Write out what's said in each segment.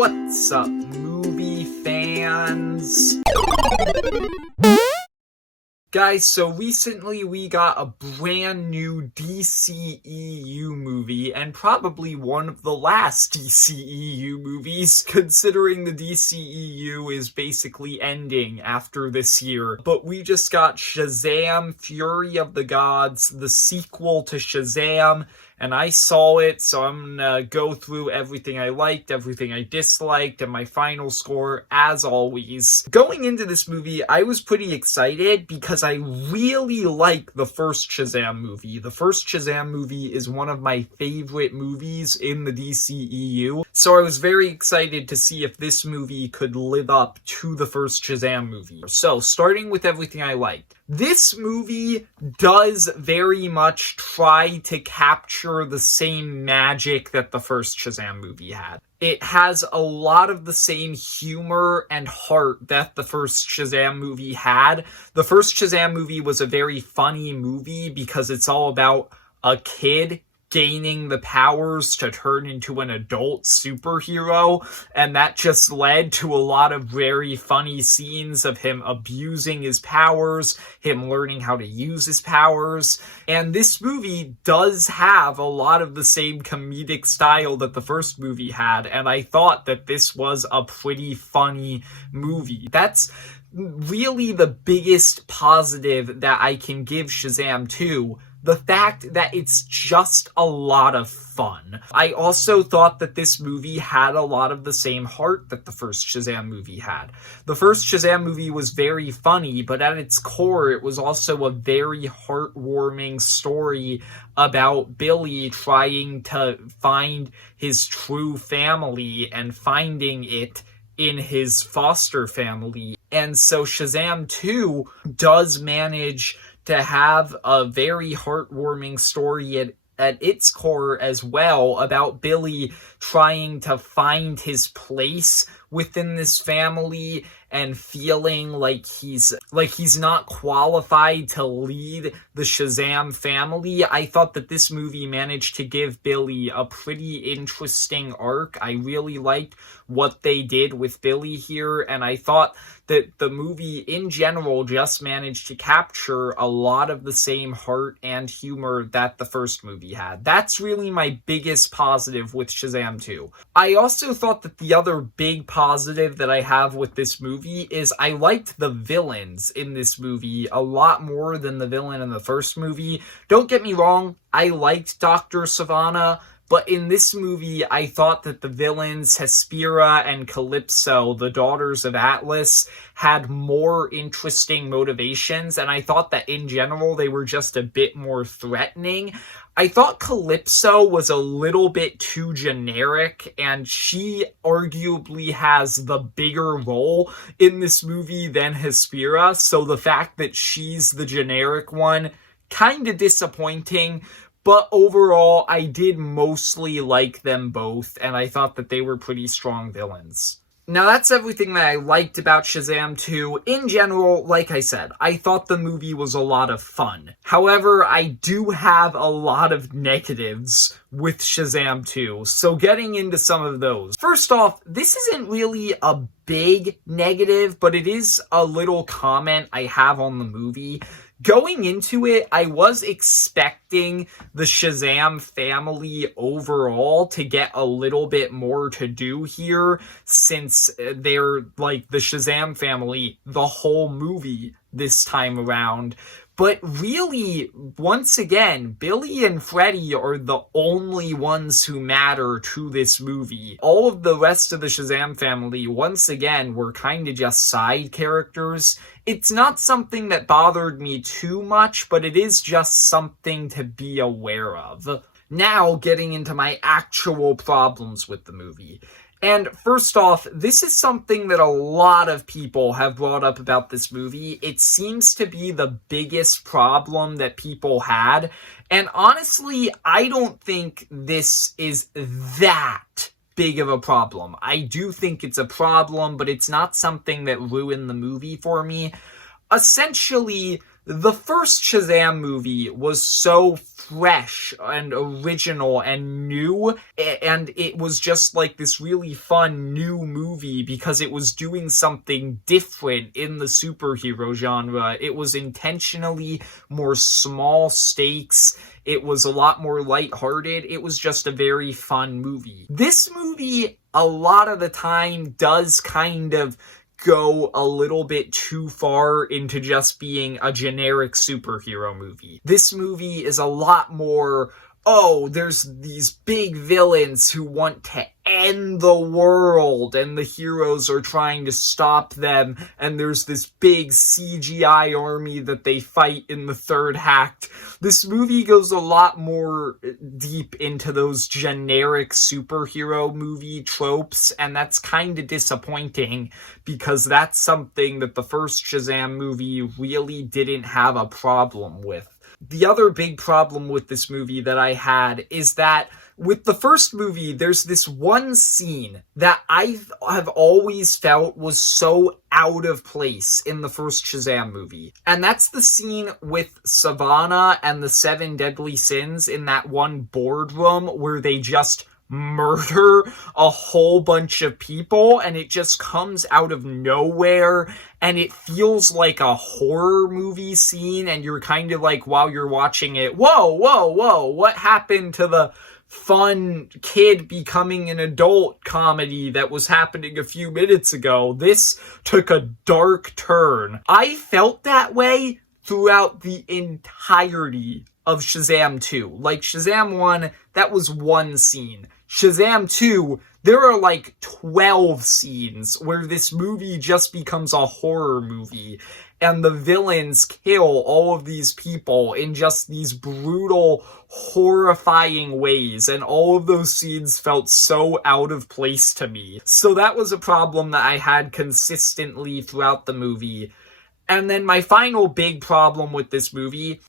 What's up, movie fans? Guys, so recently we got a brand new DCEU movie, and probably one of the last DCEU movies, considering the DCEU is basically ending after this year. But we just got Shazam! Fury of the Gods, the sequel to Shazam, and I saw it, so I'm gonna go through everything I liked, everything I disliked, and my final score, as always. Going into this movie, I was pretty excited because I really like the first Shazam movie. The first Shazam movie is one of my favorite movies in the DCEU, so I was very excited to see if this movie could live up to the first Shazam movie. So, starting with everything I liked. This movie does very much try to capture the same magic that the first Shazam movie had. It has a lot of the same humor and heart that the first Shazam movie had. The first Shazam movie was a very funny movie because it's all about a kid gaining the powers to turn into an adult superhero, and that just led to a lot of very funny scenes of him abusing his powers, him learning how to use his powers, and this movie does have a lot of the same comedic style that the first movie had, and I thought that this was a pretty funny movie. That's really the biggest positive that I can give Shazam 2. The fact that it's just a lot of fun. I also thought that this movie had a lot of the same heart that the first Shazam movie had. The first Shazam movie was very funny, but at its core, it was also a very heartwarming story about Billy trying to find his true family and finding it in his foster family. And so Shazam 2 does manage to have a very heartwarming story at its core as well, about Billy trying to find his place within this family and feeling like he's not qualified to lead the Shazam family. I thought that this movie managed to give Billy a pretty interesting arc. I really liked what they did with Billy here, and I thought that the movie in general just managed to capture a lot of the same heart and humor that the first movie had. That's really my biggest positive with Shazam 2. I also thought that the other big positive that I have with this movie is I liked the villains in this movie a lot more than the villain in the first movie. Don't get me wrong, I liked Dr. Savannah, but in this movie, I thought that the villains, Hespera and Calypso, the daughters of Atlas, had more interesting motivations, and I thought that in general they were just a bit more threatening. I thought Calypso was a little bit too generic, and she arguably has the bigger role in this movie than Hespera, so the fact that she's the generic one, kinda disappointing. But overall, I did mostly like them both, and I thought that they were pretty strong villains. Now, that's everything that I liked about Shazam 2. In general, like I said, I thought the movie was a lot of fun. However, I do have a lot of negatives with Shazam 2, so getting into some of those. First off, this isn't really a big negative, but it is a little comment I have on the movie. Going into it, I was expecting the Shazam family overall to get a little bit more to do here, since they're like the Shazam family the whole movie this time around. But really, once again, Billy and Freddy are the only ones who matter to this movie. All of the rest of the Shazam family, once again, were kind of just side characters. It's not something that bothered me too much, but it is just something to be aware of. Now, getting into my actual problems with the movie. And first off, this is something that a lot of people have brought up about this movie. It seems to be the biggest problem that people had. And honestly, I don't think this is that big of a problem. I do think it's a problem, but it's not something that ruined the movie for me. Essentially, The first Shazam movie was so fresh and original and new, and it was just like this really fun new movie because it was doing something different in the superhero genre. It was intentionally more small stakes. It was a lot more lighthearted. It was just a very fun movie. This movie, a lot of the time, does kind of go a little bit too far into just being a generic superhero movie. This movie is a lot more, oh, there's these big villains who want to end the world, and the heroes are trying to stop them, and there's this big CGI army that they fight in the third act. This movie goes a lot more deep into those generic superhero movie tropes, and that's kind of disappointing because that's something that the first Shazam movie really didn't have a problem with. The other big problem with this movie that I had is that with the first movie, there's this one scene that I have always felt was so out of place in the first Shazam movie. And that's the scene with Savannah and the 7 Deadly Sins in that one boardroom where they just murder a whole bunch of people, and it just comes out of nowhere, and it feels like a horror movie scene, and you're kind of like, while you're watching it, whoa, what happened to the fun kid becoming an adult comedy that was happening a few minutes ago? This took a dark turn. I felt that way throughout the entirety of Shazam 2. Like, Shazam 1, that was one scene. Shazam 2, there are like 12 scenes where this movie just becomes a horror movie, and the villains kill all of these people in just these brutal, horrifying ways, and all of those scenes felt so out of place to me. So that was a problem that I had consistently throughout the movie. And then my final big problem with this movie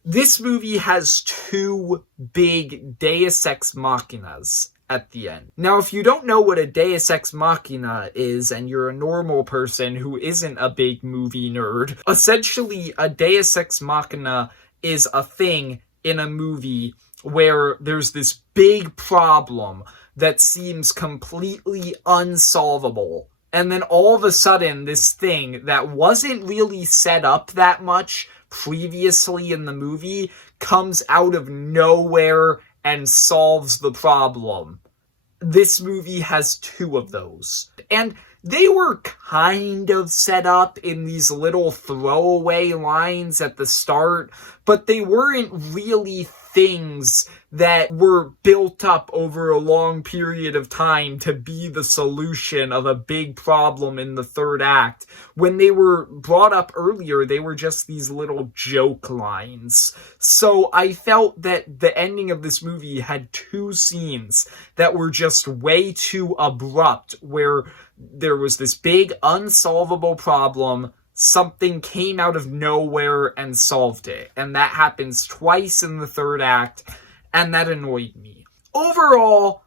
has 2 big Deus Ex Machinas at the end. Now, if you don't know what a Deus Ex Machina is, and you're a normal person who isn't a big movie nerd, essentially a Deus Ex Machina is a thing in a movie where there's this big problem that seems completely unsolvable. And then all of a sudden, this thing that wasn't really set up that much previously in the movie comes out of nowhere and solves the problem. This movie has 2 of those. And they were kind of set up in these little throwaway lines at the start, but they weren't really things that were built up over a long period of time to be the solution of a big problem in the third act. When they were brought up earlier, they were just these little joke lines. So I felt that the ending of this movie had 2 scenes that were just way too abrupt, where there was this big unsolvable problem, something came out of nowhere and solved it. And that happens twice in the third act, and that annoyed me. Overall,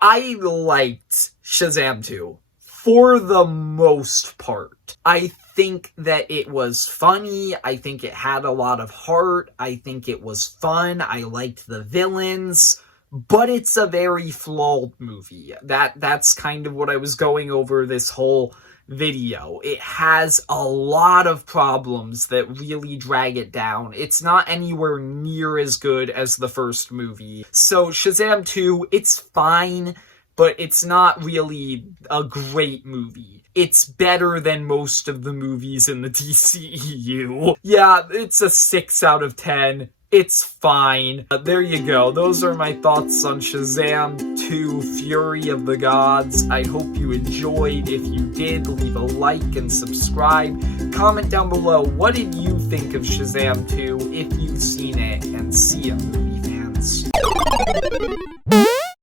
I liked Shazam 2 for the most part. I think that it was funny. I think it had a lot of heart. I think it was fun. I liked the villains. But it's a very flawed movie. That's kind of what I was going over this whole video. It has a lot of problems that really drag it down. It's not anywhere near as good as the first movie. So Shazam 2, it's fine, but it's not really a great movie. It's better than most of the movies in the DCEU. Yeah, it's a 6 out of 10. It's fine. There you go. Those are my thoughts on Shazam 2, Fury of the Gods. I hope you enjoyed. If you did, leave a like and subscribe. Comment down below, what did you think of Shazam 2 if you've seen it? And see ya, movie fans.